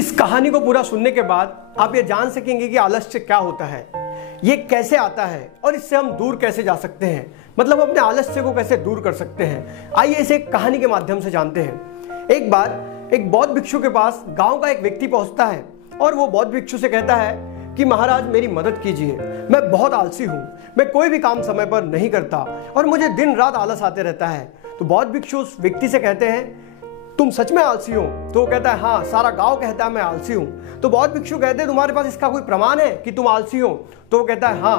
इस कहानी को पूरा सुनने के बाद आप ये जान सकेंगे कि आलस्य क्या होता है, ये कैसे आता है और इससे हम दूर कैसे जा सकते हैं, मतलब अपने आलस्य को कैसे दूर कर सकते हैं। आइए इसे एक कहानी के माध्यम से जानते हैं। एक बार एक बौद्ध भिक्षु के पास गांव का एक व्यक्ति पहुंचता है और वो बौद्ध भिक्षु से कहता है कि महाराज मेरी मदद कीजिए, मैं बहुत आलसी हूँ, मैं कोई भी काम समय पर नहीं करता और मुझे दिन रात आलस आते रहता है। तो बौद्ध भिक्षु उस व्यक्ति से कहते हैं तुम सच में आलसी हो? तो वो कहता है हाँ, सारा गांव कहता है मैं आलसी हूँ। तो बौद्ध भिक्षु कहते हैं तुम्हारे पास इसका कोई प्रमाण है कि तुम आलसी हो? तो वो कहता है हाँ,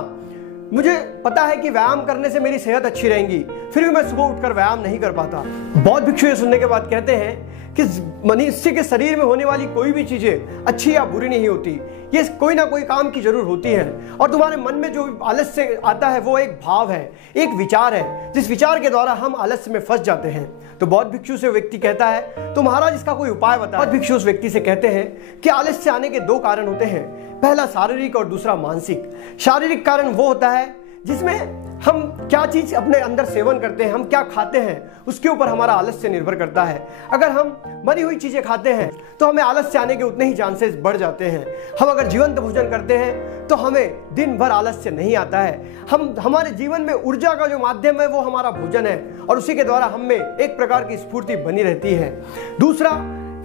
मुझे पता है कि व्यायाम करने से मेरी सेहत अच्छी रहेगी, फिर भी मैं सुबह उठकर व्यायाम नहीं कर पाता। बौद्ध भिक्षु ये सुनने के बाद कहते हैं कि मनुष्य के शरीर में होने वाली कोई भी चीजें अच्छी या बुरी नहीं होती, ये कोई ना कोई काम की जरूर होती है और तुम्हारे मन में जो आलस्य आता है वो एक भाव है, एक विचार है, जिस विचार के द्वारा हम आलस्य में फंस जाते हैं। तो बौद्ध भिक्षु से व्यक्ति कहता है तो महाराज इसका कोई उपाय बताएं। बौद्ध भिक्षु उस व्यक्ति से कहते हैं कि आलस्य आने के दो कारण होते हैं, पहला शारीरिक और दूसरा मानसिक। शारीरिक कारण वो होता है जिसमें हम क्या चीज अपने अंदर सेवन करते हैं, हम क्या खाते हैं, उसके ऊपर हमारा आलस्य निर्भर करता है। अगर हम बनी हुई चीजें खाते हैं तो हमें आलस्य आने के उतने ही चांसेस बढ़ जाते हैं। हम अगर जीवंत भोजन करते हैं तो हमें दिन भर आलस्य नहीं आता है। हमारे जीवन में ऊर्जा का जो माध्यम है वो हमारा भोजन है और उसी के द्वारा हम में एक प्रकार की स्फूर्ति बनी रहती है। दूसरा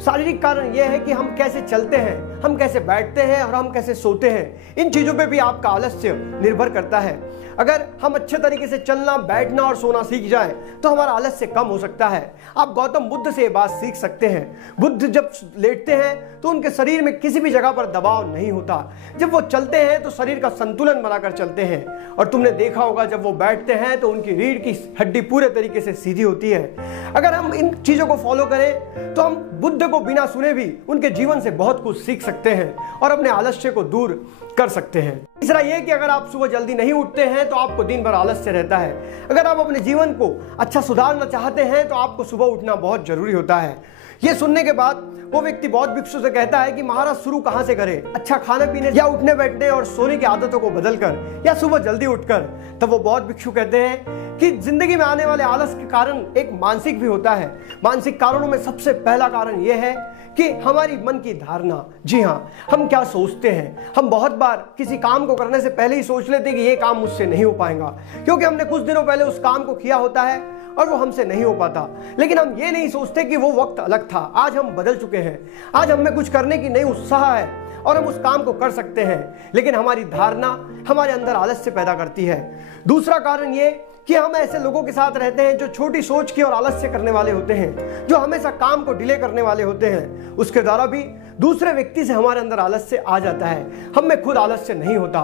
शारीरिक कारण यह है कि हम कैसे चलते हैं, हम कैसे बैठते हैं और हम कैसे सोते हैं, इन चीजों पे भी आपका आलस्य निर्भर करता है। अगर हम अच्छे तरीके से चलना, बैठना और सोना सीख जाएं तो हमारा आलस्य कम हो सकता है। आप गौतम बुद्ध से ये बात सीख सकते हैं। बुद्ध जब लेटते हैं तो उनके शरीर में किसी भी जगह पर दबाव नहीं होता। जब वो चलते हैं तो शरीर का संतुलन बनाकर चलते हैं और तुमने देखा होगा जब वो बैठते हैं तो उनकी रीढ़ की हड्डी पूरे तरीके से सीधी होती है। अगर हम इन चीजों को फॉलो करें तो हम बुद्ध को बिना सुने भी उनके जीवन से बहुत कुछ सीख सकते हैं और अपने आलस्य को दूर कर सकते हैं। तीसरा यह कि अगर आप सुबह जल्दी नहीं उठते हैं तो आपको दिन भर आलस्य रहता है। अगर आप अपने जीवन को अच्छा सुधारना चाहते हैं तो आपको सुबह उठना बहुत जरूरी होता है। यह सुनने के बाद वो व्यक्ति बौद्ध भिक्षु से कहता है कि महाराज शुरू कहां से करें, अच्छा खाने पीने या उठने बैठने और सोने की आदतों को बदलकर या सुबह जल्दी उठकर? तब वो बौद्ध भिक्षु कहते हैं कि जिंदगी में आने वाले आलस के कारण एक मानसिक भी होता है। मानसिक कारणों में सबसे पहला कारण यह है कि हमारी मन की धारणा। जी हाँ, हम क्या सोचते हैं। हम बहुत बार किसी काम को करने से पहले ही सोच लेते हैं कि ये काम मुझसे नहीं हो पाएगा, क्योंकि हमने कुछ दिनों पहले उस काम को किया होता है और वो हमसे नहीं हो पाता। लेकिन हम ये नहीं सोचते कि वो वक्त अलग था, आज हम बदल चुके हैं, आज हमें कुछ करने की नई उत्साह है और हम उस काम को कर सकते हैं। लेकिन हमारी धारणा हमारे अंदर आलस्य पैदा करती है। दूसरा कारण ये कि हम ऐसे लोगों के साथ रहते हैं जो छोटी सोच की और आलस्य करने वाले होते हैं, जो हमेशा काम को डिले करने वाले होते हैं। उसके द्वारा भी दूसरे व्यक्ति से हमारे अंदर आलस्य आ जाता है, हम में खुद आलस्य नहीं होता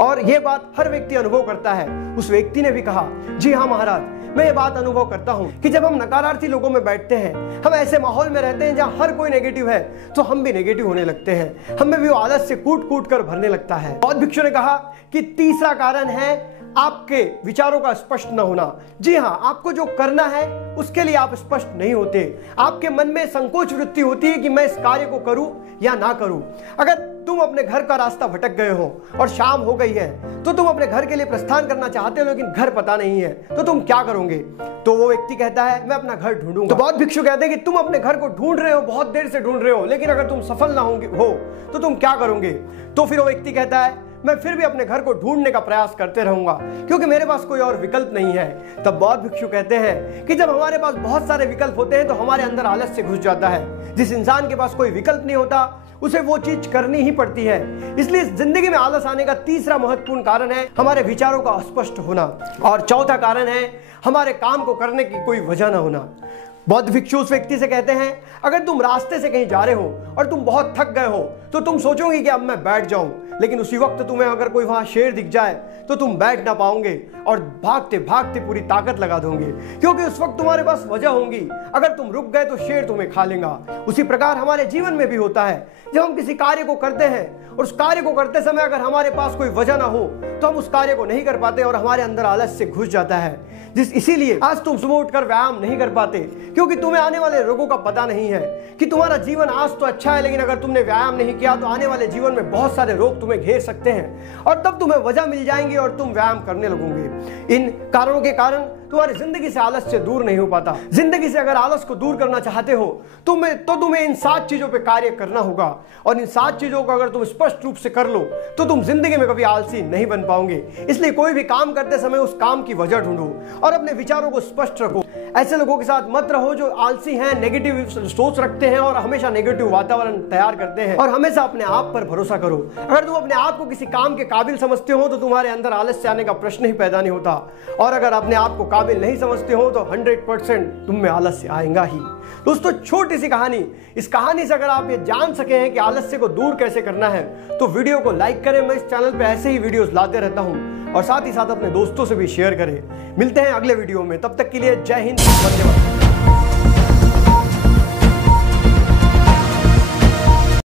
और यह बात हर व्यक्ति अनुभव करता है। उस व्यक्ति ने भी कहा जी हाँ महाराज, मैं ये बात अनुभव करता हूं कि जब हम नकारार्थी लोगों में बैठते हैं, हम ऐसे माहौल में रहते हैं जहां हर कोई नेगेटिव है, तो हम भी नेगेटिव होने लगते हैं, हमें भी वो आलस्य कूट कूट कर भरने लगता है। बौद्ध भिक्षु ने कहा कि तीसरा कारण है आपके विचारों का स्पष्ट न होना। जी हाँ, आपको जो करना है उसके लिए आप स्पष्ट नहीं होते। आपके मन में संकोच वृत्ति होती है कि मैं इस कार्य को करूं या ना करूं। अगर तुम अपने घर का रास्ता भटक गए हो और शाम हो गई है तो तुम अपने घर के लिए प्रस्थान करना चाहते हो लेकिन घर पता नहीं है, तो तुम क्या करोगे? तो वो व्यक्ति कहता है मैं अपना घर ढूंढूंगा। तो बौद्ध भिक्षु कहते हैं कि तुम अपने घर को ढूंढ रहे हो, बहुत देर से ढूंढ रहे हो, लेकिन अगर तुम सफल ना हो तो तुम क्या करोगे? तो फिर वो व्यक्ति कहता है मैं फिर भी अपने घर को ढूंढने का प्रयास करते रहूंगा, क्योंकि मेरे पास कोई और विकल्प नहीं है। तब बौद्ध भिक्षु कहते हैं कि जब हमारे पास बहुत सारे विकल्प होते हैं तो हमारे अंदर आलस्य घुस जाता है। जिस इंसान के पास कोई विकल्प नहीं होता उसे वो चीज करनी ही पड़ती है। इसलिए जिंदगी में आलस आने का तीसरा महत्वपूर्ण कारण है हमारे विचारों का अस्पष्ट होना और चौथा कारण है हमारे काम को करने की कोई वजह न होना। बौद्ध भिक्षु उस व्यक्ति से कहते हैं अगर तुम रास्ते से कहीं जा रहे हो और तुम बहुत थक गए हो तो तुम सोचोगे कि अब मैं बैठ जाऊं, लेकिन उसी वक्त तुम्हें अगर कोई वहां शेर दिख जाए तो तुम बैठ ना पाओगे और भागते भागते पूरी ताकत लगा दोगे, क्योंकि उस वक्त तुम्हारे पास वजह होंगी। अगर तुम रुक गए तो शेर तुम्हें खा लेगा। उसी प्रकार हमारे जीवन में भी होता है, जब हम किसी कार्य को करते हैं और उस कार्य को करते समय अगर हमारे पास कोई वजह ना हो तो हम उस कार्य को नहीं कर पाते और हमारे अंदर आलस्य घुस जाता है। इसीलिए आज तुम सुबह उठकर व्यायाम नहीं कर पाते, क्योंकि तुम्हें आने वाले रोगों का पता नहीं है कि तुम्हारा जीवन आज तो अच्छा है, लेकिन अगर तुमने व्यायाम नहीं किया तो आने वाले जीवन में बहुत सारे रोग तुम्हें घेर सकते हैं और तब तुम्हें वजह मिल जाएंगी और तुम व्यायाम करने लगोगे। इन कारणों के कारण तुम्हारी जिंदगी से आलस्य दूर नहीं हो पाता। जिंदगी से अगर आलस को दूर करना चाहते हो तो तुम्हें इन 7 चीजों पे कार्य करना होगा, और इन 7 चीजों को अगर तुम स्पष्ट रूप से कर लो तो तुम जिंदगी में कभी आलसी नहीं बन पाओगे। इसलिए कोई भी काम करते समय उस काम की वजह ढूंढो और अपने विचारों को स्पष्ट रखो। ऐसे लोगों के साथ मत रहो जो आलसी हैं, नेगेटिव सोच रखते हैं और हमेशा नेगेटिव वातावरण तैयार करते हैं। और हमेशा अपने आप पर भरोसा करो। अगर तुम अपने आप को किसी काम के काबिल समझते हो तो तुम्हारे अंदर आलस्य आने का प्रश्न ही पैदा नहीं होता, और अगर अपने आप को काबिल नहीं समझते हो तो 100% तुम में आलस्य आएगा ही। दोस्तों, छोटी सी कहानी, इस कहानी से अगर आप ये जान सके हैं कि आलस्य को दूर कैसे करना है तो वीडियो को लाइक करें। मैं इस चैनल पे ऐसे ही वीडियोस लाते रहता हूं, और साथ ही साथ अपने दोस्तों से भी शेयर करें। मिलते हैं अगले वीडियो में, तब तक के लिए जय हिंद, वंदे मातरम।